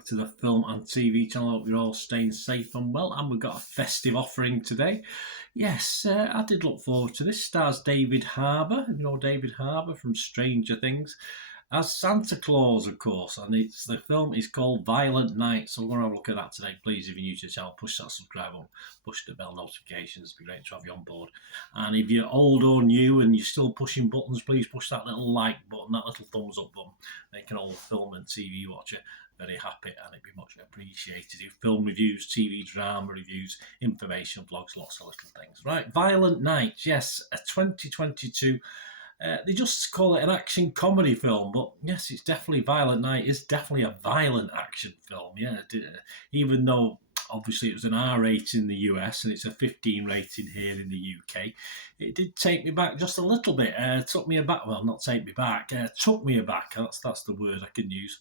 back to the Film and TV channel. I hope you're all staying safe and well, and we've got a festive offering today. Yes, I did look forward to this. Stars David Harbour, you know David Harbour from Stranger Things, as Santa Claus, of course, and the film is called Violent Night. So we're going to have a look at that today. Please, if you're new to the channel, push that subscribe button, push the bell notifications. It'd be great to have you on board. And if you're old or new and you're still pushing buttons, please push that little like button, that little thumbs up button. Make an old film and TV watcher very happy, and it'd be much appreciated. If film reviews, TV drama reviews, information vlogs, lots of little things. Right, Violent Night, yes, a 2022. They just call it an action comedy film, but yes, it's definitely Violent Night. It's definitely a violent action film, yeah. Even though obviously it was an R rating in the US and it's a 15 rating here in the UK, it did take me back just a little bit. Took me aback. Well, not take me back. Took me aback. That's the word I can use.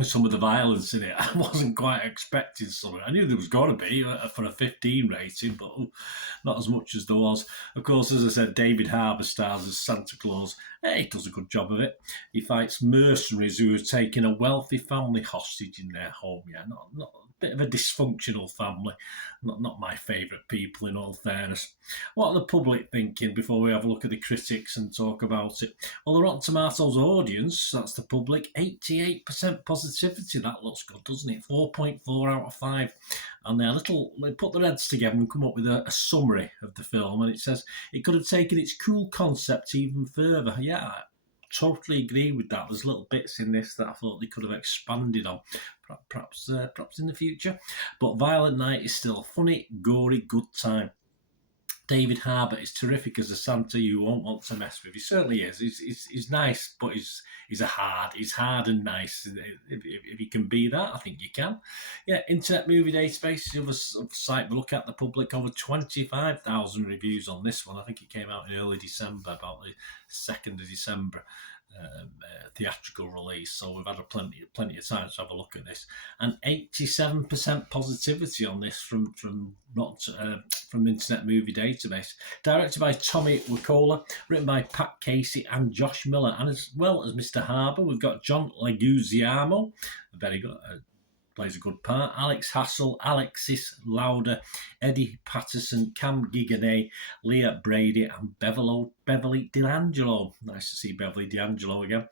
Some of the violence in it, I wasn't quite expecting something. I knew there was going to be for a 15 rating, but not as much as there was. Of course, as I said, David Harbour stars as Santa Claus. He does a good job of it. He fights mercenaries who have taken a wealthy family hostage in their home. Yeah, not a bit of a dysfunctional family. Not my favourite people, in all fairness. What are the public thinking before we have a look at the critics and talk about it? Well, the Rotten Tomatoes audience, that's the public, 88% positivity. That looks good, doesn't it? 4.4 out of 5. And they put their heads together and come up with a summary of the film, and it says it could have taken its cool concept even further. Yeah, I totally agree with that. There's little bits in this that I thought they could have expanded on, perhaps in the future. But Violent Night is still a funny, gory, good time. David Harbour is terrific as a Santa you won't want to mess with. He certainly is. He's nice, but he's hard and nice. If he can be that, I think you can. Yeah, Internet Movie Database, the other site we look at, the public, over 25,000 reviews on this one. I think it came out in early December, about the 2nd of December. Theatrical release, so we've had plenty of time to have a look at this, and 87% positivity on this from Internet Movie Database. Directed by Tommy Wirkola, written by Pat Casey and Josh Miller, and as well as Mr. Harbour, we've got John Leguizamo, very good. Plays a good part. Alex Hassel, Alexis Lauder, Eddie Patterson, Cam Gigandet, Leah Brady, and Beverly D'Angelo. Nice to see Beverly D'Angelo again.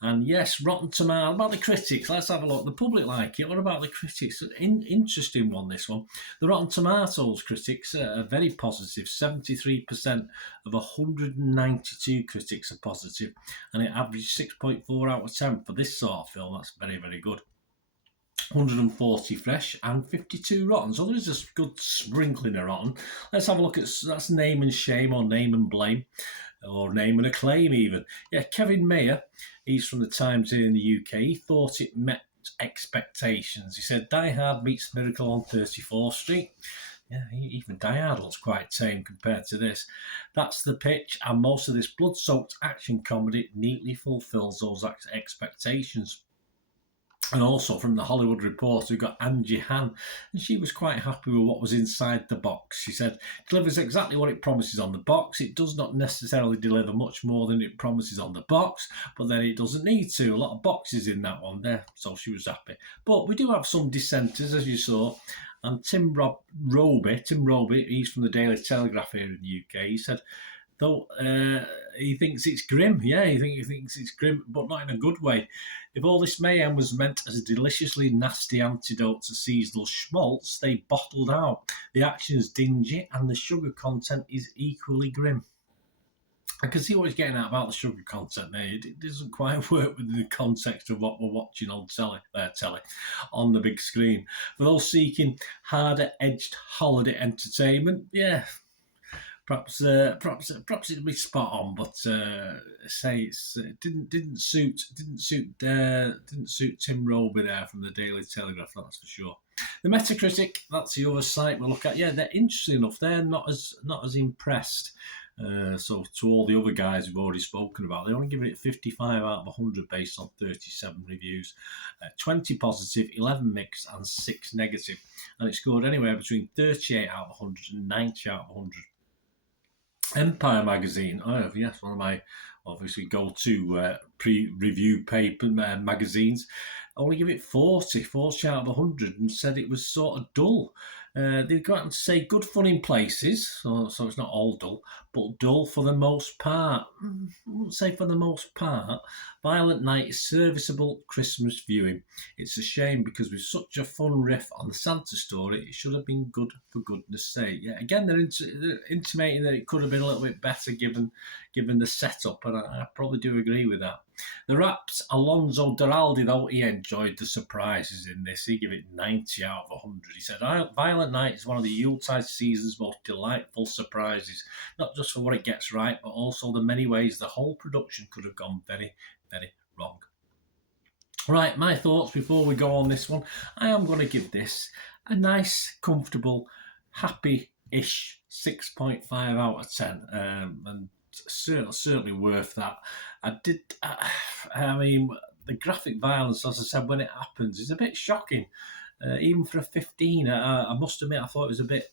And yes, Rotten Tomatoes. About the critics, let's have a look. The public like it. What about the critics? Interesting one, this one. The Rotten Tomatoes critics are very positive. 73% of 192 critics are positive, and it averaged 6.4 out of 10 for this sort of film. That's very, very good. 140 fresh and 52 rotten, so there is a good sprinkling of rotten. Let's have a look at that's name and shame, or name and blame, or name and acclaim even. Yeah, Kevin Mayer, he's from the Times here in the UK. He thought it met expectations. He said Die Hard meets Miracle on 34th Street. Yeah, even Die Hard looks quite tame compared to this. That's the pitch, and most of this blood-soaked action comedy neatly fulfills those expectations. And also from the Hollywood Reporter, we've got Angie Han, and she was quite happy with what was inside the box. She said, delivers exactly what it promises on the box. It does not necessarily deliver much more than it promises on the box, but then it doesn't need to. A lot of boxes in that one there, so she was happy. But we do have some dissenters, as you saw. And Tim Roby, he's from the Daily Telegraph here in the UK, he said, though he thinks it's grim. Yeah, he thinks it's grim, but not in a good way. If all this mayhem was meant as a deliciously nasty antidote to seasonal schmaltz, they bottled out. The action is dingy and the sugar content is equally grim. I can see what he's getting at about the sugar content there. It doesn't quite work within the context of what we're watching on telly on the big screen. For those seeking harder-edged holiday entertainment, yeah, perhaps it'll be spot on, but it didn't suit Tim Roby there from the Daily Telegraph, that's for sure. The Metacritic, that's the other site we'll look at. Yeah, they're interesting enough. They're not as impressed. So to all the other guys we've already spoken about, they only give it 55 out of 100 based on 37 reviews, 20 positive, 11 mixed, and 6 negative, and it scored anywhere between 38 out of 100 and 90 out of 100. Empire magazine, yes, one of my obviously go-to pre-review paper magazines. only give it 40 out of 100, and said it was sort of dull. They got to say good fun in places, so it's not all dull, but dull for the most part. I wouldn't say for the most part. Violent Night is serviceable Christmas viewing. It's a shame because with such a fun riff on the Santa story, it should have been good for goodness sake. Yeah, again, they're intimating that it could have been a little bit better given the setup, and I probably do agree with that. The Raps, Alonso Duralde, though, he enjoyed the surprises in this. He gave it 90 out of 100. He said, Violent Night is one of the Yuletide season's most delightful surprises, not just for what it gets right, but also the many ways the whole production could have gone very, very wrong. Right, my thoughts before we go on this one. I am going to give this a nice, comfortable, happy-ish 6.5 out of 10. And certainly worth that. I mean, the graphic violence, as I said, when it happens, is a bit shocking. Even for a 15, I must admit, I thought it was a bit.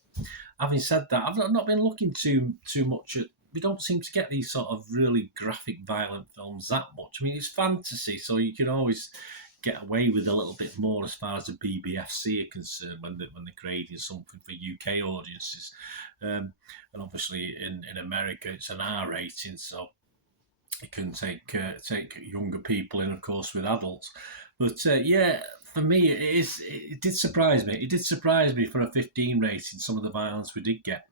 Having said that, I've not been looking too much at. We don't seem to get these sort of really graphic, violent films that much. I mean, it's fantasy, so you can always get away with a little bit more as far as the BBFC are concerned when they're grading something for UK audiences. And obviously in America, it's an R rating, so it can take younger people in, of course, with adults. But yeah, for me, it did surprise me. It did surprise me for a 15 rating, some of the violence we did get.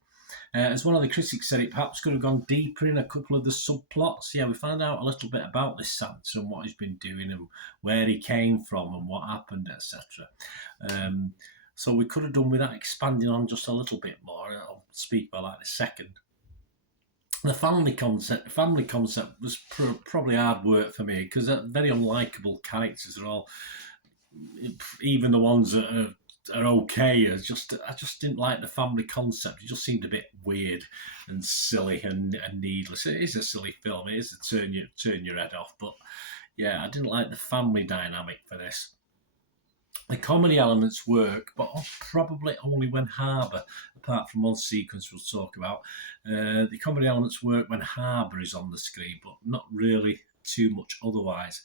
As one of the critics said, it perhaps could have gone deeper in a couple of the subplots. Yeah, we found out a little bit about this Santa and what he's been doing and where he came from and what happened, etc. So we could have done with that expanding on just a little bit more. I'll speak about that in a second. The family concept was probably hard work for me because they're very unlikable characters. They're all, even the ones that are okay. I just didn't like the family concept. It just seemed a bit weird and silly and needless. It is a silly film. It is a turn your head off. But yeah, I didn't like the family dynamic for this. The comedy elements work, but probably only when Harbour, apart from one sequence we'll talk about, the comedy elements work when Harbour is on the screen, but not really too much otherwise,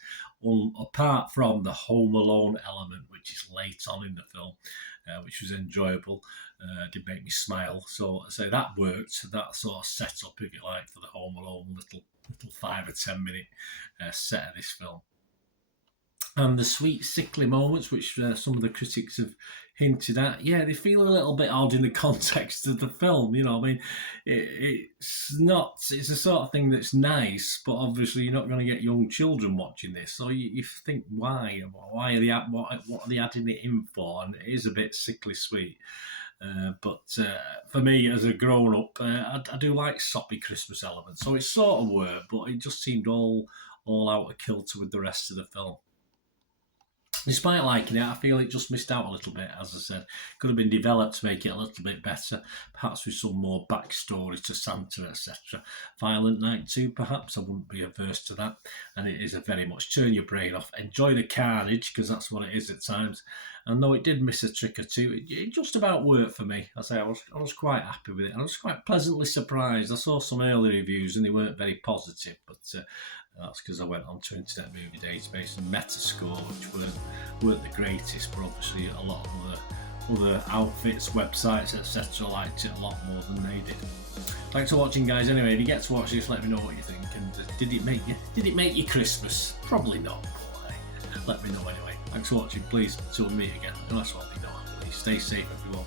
apart from the Home Alone element, which is late on in the film, which was enjoyable, did make me smile. So that worked, that sort of set up, if you like, for the Home Alone little 5 or 10 minute set of this film. And the sweet, sickly moments, which some of the critics have hinted at, yeah, they feel a little bit odd in the context of the film. You know, I mean, it's a sort of thing that's nice, but obviously you're not going to get young children watching this. So you think, why are they, what are they adding it in for? And it is a bit sickly sweet. But for me, as a grown-up, I do like soppy Christmas elements. So it sort of worked, but it just seemed all out of kilter with the rest of the film. Despite liking it, I feel it just missed out a little bit, as I said. Could have been developed to make it a little bit better, perhaps with some more backstory to Santa, etc. Violent Night 2, perhaps, I wouldn't be averse to that. And it is a very much turn your brain off, enjoy the carnage, because that's what it is at times. And though it did miss a trick or two, it just about worked for me. I was quite happy with it. I was quite pleasantly surprised. I saw some early reviews and they weren't very positive, but that's because I went on to Internet Movie Database and Metascore, which weren't the greatest, but obviously a lot of other outfits, websites, etc. liked it a lot more than they did. Thanks for watching, guys. Anyway, if you get to watch this, let me know what you think. And did it make you Christmas? Probably not, but let me know anyway. Thanks for watching. Please, till we meet again. And that's what we know. Please stay safe, everyone.